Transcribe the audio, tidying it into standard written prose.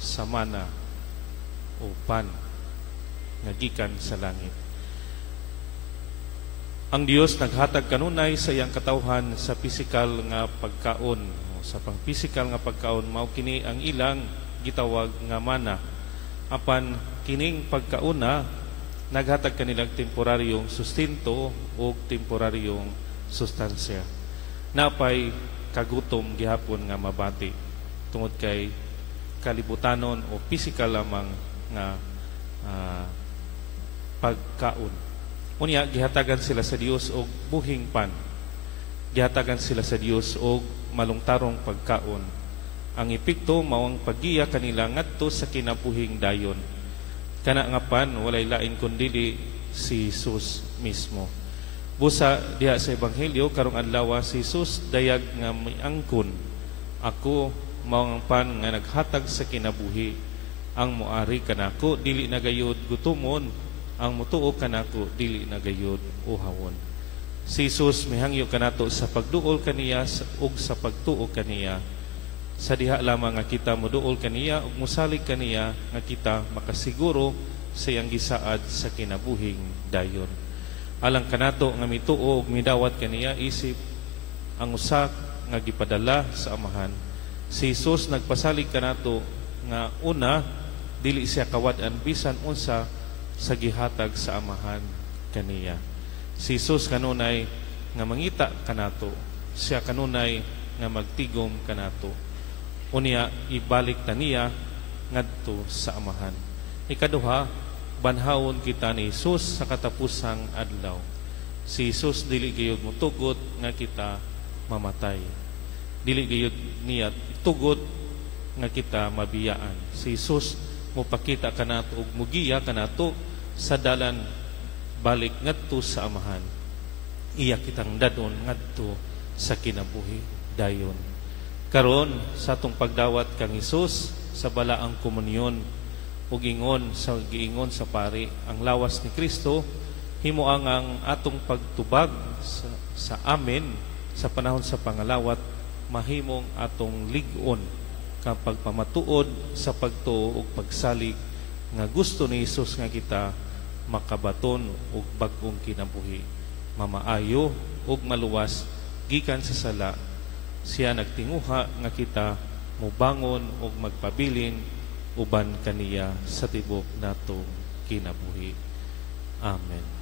sa mana o pan nga gikan sa langit. Ang Dios naghatag kanunay sa iyang katawhan sa pisikal nga pagkaon, sa pang-pisikal nga pagkaon, mao kini ang ilang gitawag nga mana. Apan kining pagkauna naghatag kanilang temporaryong sustento o temporaryong sustansya. Napay kagutom gihapon nga mabati tungod kay kalibutanon o pisikal lamang nga pagkaon. Unya, gihatagan sila sa Dios og buhing pan. Gihatagan sila sa Dios og malungtarong pagkaon. Ang epekto mao ang paggiya kanila ngadto sa kinabuhing dayon. Kana nga pan walay lain kundi si Jesus mismo. Busa diha sa ebanghelyo karong adlaw si Jesus dayag nga miangkon, ako mao ang pan nga naghatag sa kinabuhi. Ang moari kanako dili na gayud gutumon, ang mutuo kanako dili na gayud uhawon. Si Jesus mihangyo kanato sa pagduol kaniya ug sa pagtuo kaniya. Sa diha lamang nga kita moduol kaniya ug mosalig kaniya nga kita makasiguro sa iyang gisaad sa kinabuhing dayon. Alang kanato nga mituo ug midawat kaniya isip ang usa nga gipadala sa Amahan. Si Jesus nagpasalig kanato nga una dili siya kawad-an bisan unsa sa gihatag sa Amahan kaniya. Si Jesus kanunay nga mangita kanato, siya kanunay nga magtigom kanato. Unya ibalik taniya ngadto sa Amahan. Ikaduha, banhawon kita ni Jesus sa katapusang adlaw. Si Jesus dili gayud motugot nga kita mamatay. Dili gayud niya tugot nga kita mabiyaan. Si Jesus mupakita kanato ug mugiya kanato sa dalan balik ngadto sa Amahan. Iya kitang dadon ngadto sa kinabuhi dayon. Karon sa atong pagdawat kang Hesus sa balaang komunyon ug giingon sa pari ang lawas ni Kristo, himuang ang atong pagtubag sa amen sa panahon sa pangalawat mahimong atong lig-on kapag pamatuod sa pagtuo ug pagsalig nga gusto ni Hesus nga kita makabaton ug bag-ong kinabuhi, mamaayo ug maluwas gikan sa sala. Siya nagtinguha nga kita mobangon ug magpabilin uban kaniya sa tibok nato kinabuhi. Amen.